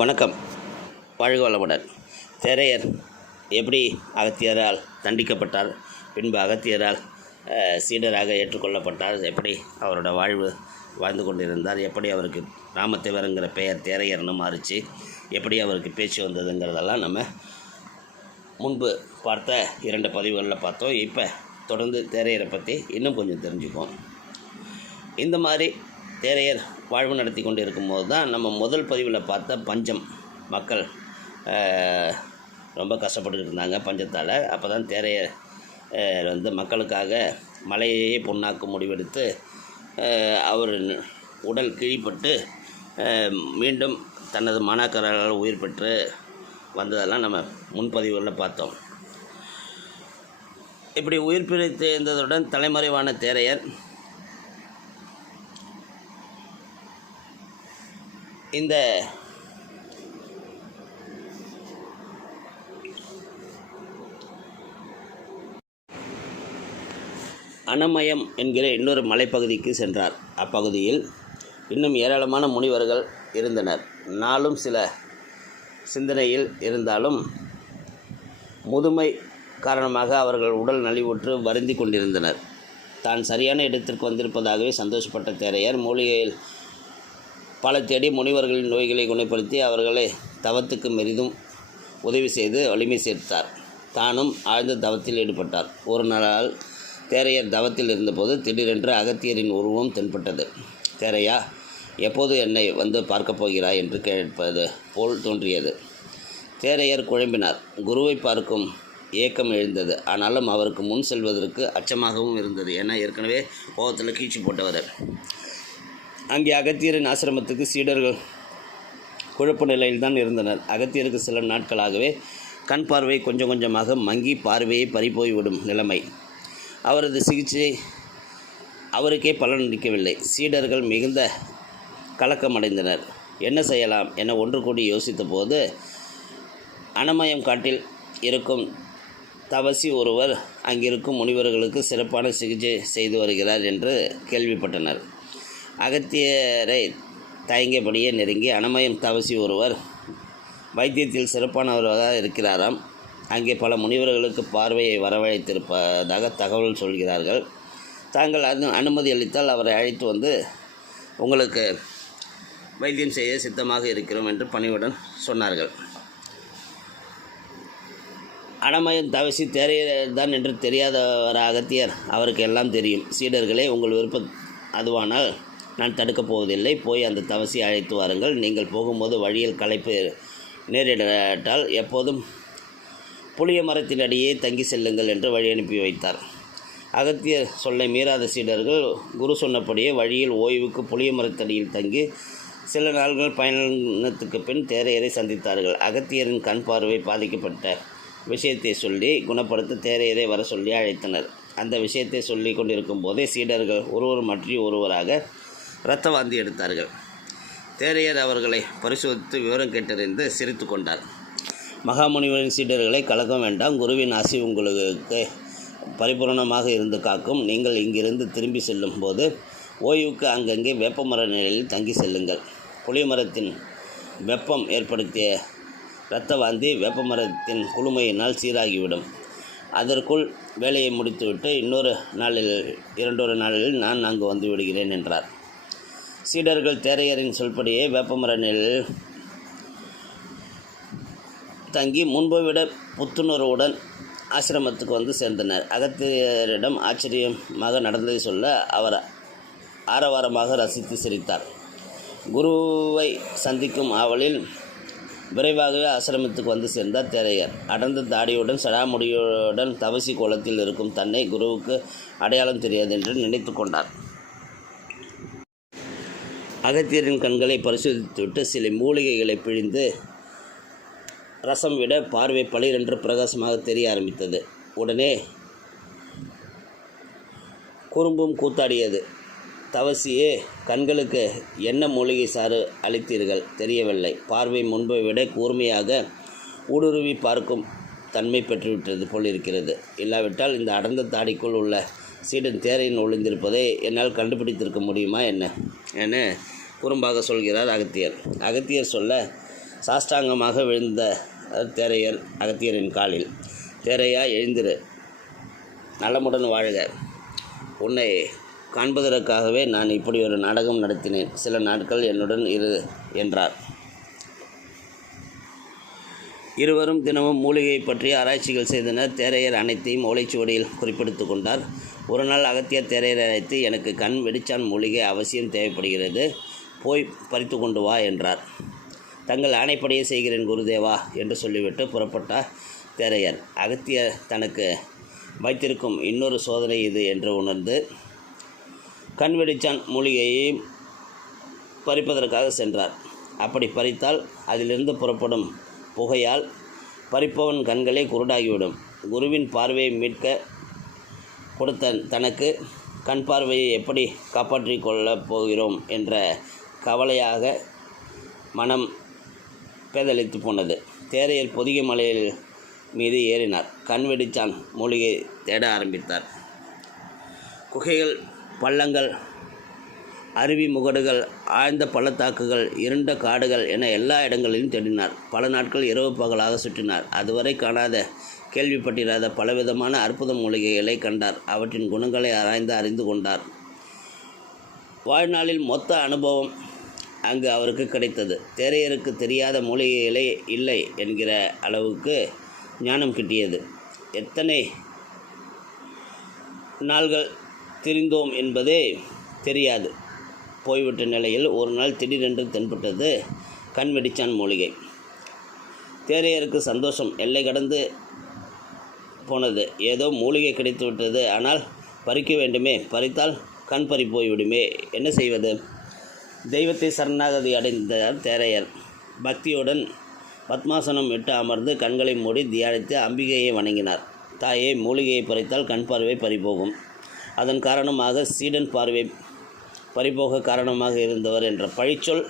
வணக்கம். வாழ்க வளமுடன். தேரையர் எப்படி அகத்தியரால் தண்டிக்கப்பட்டார்? பின்பு அகத்தியரால் சீடராக ஏற்றுக்கொள்ளப்பட்டார். எப்படி அவரோட வாழ்வு வாழ்ந்து கொண்டிருந்தார்? எப்படி அவருக்கு ராமத்தேவருங்கிற பெயர் தேரையர்னு மாறிச்சு? எப்படி அவருக்கு பேச்சு வந்ததுங்கிறதெல்லாம் நம்ம முன்பு பார்த்த இரண்டு பதிவுகளில் பார்த்தோம். இப்போ தொடர்ந்து தேரையரை பற்றி இன்னும் கொஞ்சம் தெரிஞ்சுப்போம் இந்த மாதிரி தேரையர் வாழ்வு நடத்தி கொண்டு இருக்கும்போது தான் நம்ம முதல் பதிவில் பார்த்த பஞ்சம். மக்கள் ரொம்ப கஷ்டப்பட்டு இருந்தாங்க பஞ்சத்தால். அப்போ தான் தேரையர் வந்து மக்களுக்காக மலையையே பொண்ணாக்க முடிவெடுத்து அவர் உடல் கிழிப்பட்டு மீண்டும் தனது மாணாக்கரால் உயிர் பெற்று வந்ததெல்லாம் நம்ம முன்பதிவுகளில் பார்த்தோம். இப்படி உயிர் பிழைத்து இருந்ததுடன் தலைமறைவான தேரையர் இந்த அனமயம் என்கிற இன்னொரு மலைப்பகுதிக்கு சென்றார். அப்பகுதியில் இன்னும் ஏராளமான முனிவர்கள் இருந்தனர். நாளும் சில சிந்தனையில் இருந்தாலும் முதுமை காரணமாக அவர்கள் உடல் நலிவுற்று வருந்தி கொண்டிருந்தனர். தான் சரியான இடத்திற்கு வந்திருப்பதாகவே சந்தோஷப்பட்ட தேரையர் மூலிகையில் பல தேடி முனிவர்களின் நோய்களை குணப்படுத்தி அவர்களை தவத்துக்கு மெரிதும் உதவி செய்து வலிமை சேர்த்தார். தானும் ஆழ்ந்த தவத்தில் ஈடுபட்டார். ஒரு நாளால் தேரையர் தவத்தில் இருந்தபோது திடீரென்று அகத்தியரின் உருவம் தென்பட்டது. தேரையா எப்போது என்னை வந்து பார்க்கப் போகிறாய்? என்று கேட்பது போல் தோன்றியது. தேரையர் குழம்பினார். குருவை பார்க்கும் ஏக்கம் எழுந்தது. ஆனாலும் அவருக்கு முன் செல்வதற்கு அச்சமாகவும் இருந்தது. ஏன்னா ஏற்கனவே கோபத்தில் கீழ்ச்சி போட்டவர். அங்கே அகத்தியரின் ஆசிரமத்துக்கு சீடர்கள் குழப்ப நிலையில் தான் இருந்தனர். அகத்தியருக்கு சில நாட்களாகவே கண் பார்வை கொஞ்சம் கொஞ்சமாக மங்கி பார்வையை பறிப்போய்விடும் நிலைமை. அவரது சிகிச்சை அவருக்கே பலன் அளிக்கவில்லை. சீடர்கள் மிகுந்த கலக்கமடைந்தனர். என்ன செய்யலாம்? என ஒன்று கூடி யோசித்த போது அனமயம் காட்டில் இருக்கும் தவசி ஒருவர் அங்கிருக்கும் முனிவர்களுக்கு சிறப்பான சிகிச்சை செய்து வருகிறார் என்று கேள்விப்பட்டனர். அகத்தியரை தயங்கியபடியே நெருங்கி அனமயம் தவசி ஒருவர் வைத்தியத்தில் சிறப்பானவராக இருக்கிறாராம். அங்கே பல முனிவர்களுக்கு பார்வையை வரவழைத்திருப்பதாக தகவல் சொல்கிறார்கள். தாங்கள் அது அனுமதி அளித்தால் அவரை அழைத்து வந்து உங்களுக்கு வைத்தியம் செய்ய சித்தமாக இருக்கிறோம் என்று பணிவுடன் சொன்னார்கள். அடமயம் தவசி தேரையர்தான் என்று தெரியாதவர் அகத்தியர். அவருக்கு எல்லாம் தெரியும். சீடர்களே உங்கள் விருப்பம் அதுவானால் நான் தடுக்கப் போவதில்லை. போய் அந்த தவசி அழைத்து வாருங்கள். நீங்கள் போகும்போது வழியில் களைப்பு நேரிடாட்டால் எப்போதும் புளிய மரத்தின் அடியே தங்கி செல்லுங்கள் என்று வழி அனுப்பி வைத்தார். அகத்தியர் சொல்லை மீறாத சீடர்கள் குரு சொன்னபடியே வழியில் ஓய்வுக்கு புளிய மரத்தடியில் தங்கி சில நாள்கள் பயணத்துக்கு பின் தேரையரை சந்தித்தார்கள். அகத்தியரின் கண் பார்வை பாதிக்கப்பட்ட விஷயத்தை சொல்லி குணப்படுத்த தேரையரை வர சொல்லி அழைத்தனர். அந்த விஷயத்தை சொல்லி கொண்டிருக்கும் போதே சீடர்கள் ஒருவர் மற்றி ஒருவராக இரத்த வாந்தி எடுத்தார்கள். தேரையர் அவர்களை பரிசோதித்து விவரம் கேட்டறிந்து சிரித்து கொண்டார். மகாமுனிவரின் சீடர்களை கலக்க வேண்டாம். குருவின் ஆசி உங்களுக்கு பரிபூரணமாக இருந்து காக்கும். நீங்கள் இங்கிருந்து திரும்பி செல்லும் போது ஓய்வுக்கு அங்கங்கே வேப்பமர நிலையில் தங்கி செல்லுங்கள். புளிமரத்தின் வெப்பம் ஏற்படுத்திய இரத்த வாந்தி வேப்பமரத்தின் குளுமையினால் சீராகிவிடும். அதற்குள் வேலையை முடித்துவிட்டு இன்னொரு நாளில் இரண்டொரு நாளில் நான் அங்கு வந்து விடுகிறேன் என்றார். சீடர்கள் தேரையரின் சொல்படியே வேப்பமரனில் தங்கி முன்பை விட புத்துணர்வுடன் ஆசிரமத்துக்கு வந்து சேர்ந்தனர். அகத்தியரிடம் ஆச்சரியமாக நடந்ததை சொல்ல அவர் ஆரவாரமாக ரசித்து சிரித்தார். குருவை சந்திக்கும் ஆவலில் விரைவாகவே ஆசிரமத்துக்கு வந்து சேர்ந்தார் தேரையர். அடர்ந்த தாடியுடன் சடாமுடியுடன் தவசி கோலத்தில் இருக்கும் தன்னை குருவுக்கு அடையாளம் தெரியாது என்று நினைத்து கொண்டார். அகத்தியரின் கண்களை பரிசோதித்துவிட்டு சில மூலிகைகளை பிழிந்து ரசம் விட பார்வை பளிரென்று பிரகாசமாக தெரிய ஆரம்பித்தது. உடனே குறும்பும் கூத்தாடியது. தவசியே கண்களுக்கு என்ன மூலிகை சாறு அளித்தீர்கள் தெரியவில்லை. பார்வை முன்பை விட கூர்மையாக ஊடுருவி பார்க்கும் தன்மை பெற்றுவிட்டது போல் இருக்கிறது இல்லாவிட்டால் இந்த அடர்ந்த தாடிக்குள் உள்ள சீடன் தேரையின் ஒளிந்திருப்பதை என்னால் கண்டுபிடித்திருக்க முடியுமா என்ன? என குறும்பாக சொல்கிறார் அகத்தியர். அகத்தியர் சொல்ல சாஷ்டாங்கமாக விழுந்த தேரையர் அகத்தியரின் காலில் தேரையா எழுந்திரு. நலமுடன் வாழ்க. உன்னை காண்பதற்காகவே நான் இப்படி ஒரு நாடகம் நடத்தினேன். சில நாட்கள் என்னுடன் இரு என்றார். இருவரும் தினமும் மூலிகை பற்றி ஆராய்ச்சிகள் செய்தனர். தேரையர் அனைத்தையும் ஓலைச்சுவடியில் குறிப்பிடுத்து கொண்டார். ஒரு நாள் அகத்தியர் தேரையர் அழைத்து எனக்கு கண் வெடிச்சான் மூலிகை அவசியம் தேவைப்படுகிறது. போய் பறித்து கொண்டு வா என்றார். தங்கள் ஆணைப்படியே செய்கிறேன் குருதேவா என்று சொல்லிவிட்டு புறப்பட்டார் தேரையர். அகத்தியர் தனக்கு வைத்திருக்கும் இன்னொரு சோதனை இது என்று உணர்ந்து கண் வெடிச்சான் மூலிகையை பறிப்பதற்காக சென்றார். அப்படி பறித்தால் அதிலிருந்து புறப்படும் புகையால் பறிப்பவன் கண்களே குருடாகிவிடும். குருவின் பார்வையை மீட்க கொடுத்த தனக்கு கண் பார்வையை எப்படி காப்பாற்றிக் கொள்ளப் போகிறோம் என்ற கவலையாக மனம் பேதளித்து போனது. தேரையர் பொதிகை மலையில் மீது ஏறினார். கண் வெடிச்சான் மூலிகை தேட ஆரம்பித்தார். குகைகள் பள்ளங்கள் அருவி முகடுகள் ஆழ்ந்த பள்ளத்தாக்குகள் இருண்ட காடுகள் என எல்லா இடங்களிலும் தேடினார். பல நாட்கள் இரவு பகலாக சுற்றினார். அதுவரை காணாத கேள்விப்பட்டிராத பலவிதமான அற்புத மூலிகைகளை கண்டார். அவற்றின் குணங்களை ஆராய்ந்து அறிந்து கொண்டார். வாழ்நாளில் மொத்த அனுபவம் அங்கு அவருக்கு கிடைத்தது. தேரையருக்கு தெரியாத மூலிகைகளே இல்லை என்கிற அளவுக்கு ஞானம் கிட்டியது. எத்தனை நாள்கள் திரிந்தோம் என்பதே தெரியாது. போய்விட்ட நிலையில் ஒரு நாள் திடீரென்று தென்பட்டது கண் வெடிச்சான் மூலிகை. தேரையருக்கு சந்தோஷம். எல்லை கடந்து போனது. ஏதோ மூலிகை கிடைத்து விட்டது ஆனால் பறிக்க வேண்டுமே. பறித்தால் கண் பறி போய்விடுமே. என்ன செய்வது? தெய்வத்தை சரணாகதி அடைந்த தேரையர். பக்தியுடன் பத்மாசனம் விட்டு அமர்ந்து கண்களை மூடி தியானித்து அம்பிகையை வணங்கினார். தாயே மூலிகையை பறித்தால் கண் பார்வை பறிபோகும். அதன் காரணமாக சீடன் பார்வை பறிபோக காரணமாக இருந்தவர் என்ற பழிச்சொல்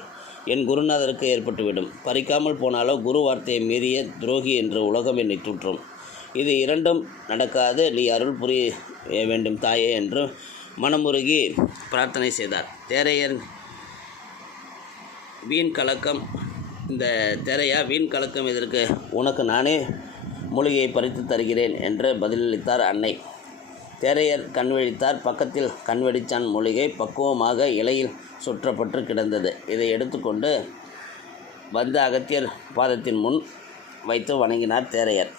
என் குருநாதருக்கு ஏற்பட்டுவிடும். பறிக்காமல் போனாலோ குரு வார்த்தையை மீறிய துரோகி என்று உலகம் என்னை தூற்றும். இது இரண்டும் நடக்காது. நீ அருள் புரிய வேண்டும் தாயே என்று மனமுருகி பிரார்த்தனை செய்தார். தேரையர் வீண் கலக்கம் இந்த தேரையா வீண் கலக்கம் இதற்கு உனக்கு நானே மூலிகையை பறித்து தருகிறேன் என்று பதிலளித்தார் அன்னை. தேரையர் கண்விழித்தார். பக்கத்தில் கண்வெடிச்சான் மூலிகை பக்குவமாக இலையில் சுற்றப்பட்டு கிடந்தது. இதை எடுத்துக்கொண்டு வந்த அகத்தியர் பாதத்தின் முன் வைத்து வணங்கினார் தேரையர்.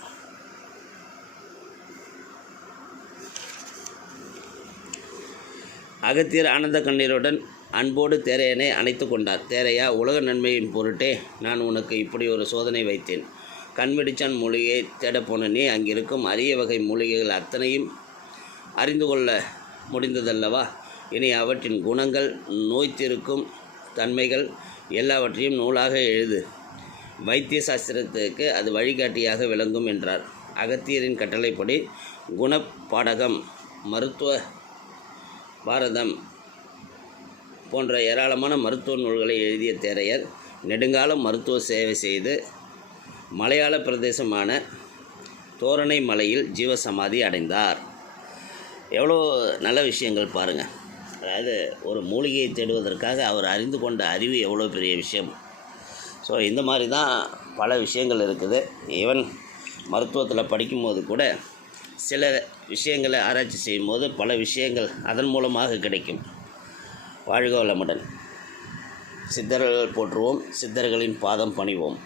அகத்தியர் ஆனந்த கண்ணீருடன் அன்போடு தேரையனை அணைத்து கொண்டார். தேரையா உலக நன்மையின் பொருட்டே நான் உனக்கு இப்படி ஒரு சோதனை வைத்தேன். கண்வெடிச்சான் மூலிகையை தேடப்போன நீ அங்கிருக்கும் அரிய வகை மூலிகைகள் அத்தனையும் அறிந்து கொள்ள முடிந்ததல்லவா? இனி அவற்றின் குணங்கள் நோய்த்திருக்கும் தன்மைகள் எல்லாவற்றையும் நூலாக எழுது. வைத்திய சாஸ்திரத்துக்கு அது வழிகாட்டியாக விளங்கும் என்றார். அகத்தியரின் கட்டளைப்படி குணப்பாடகம் மருத்துவ பாரதம் போன்ற ஏராளமான மருத்துவ நூல்களை எழுதிய தேரையர் நெடுங்காலம் மருத்துவ சேவை செய்து மலையாள பிரதேசமான தோரணை மலையில் ஜீவசமாதி அடைந்தார். எவ்வளோ நல்ல விஷயங்கள் பாருங்கள் அதாவது ஒரு மூலிகையை தேடுவதற்காக அவர் அறிந்து கொண்ட அறிவு எவ்வளோ பெரிய விஷயம். ஸோ இந்த மாதிரி தான் பல விஷயங்கள் இருக்குது. ஈவன் மருத்துவத்தில் படிக்கும்போது கூட சில விஷயங்களை ஆராய்ச்சி செய்யும்போது பல விஷயங்கள் அதன் மூலமாக கிடைக்கும். வாழ்க வளமுடன். சித்தர்கள் போற்றுவோம் சித்தர்களின் பாதம் பணிவோம்.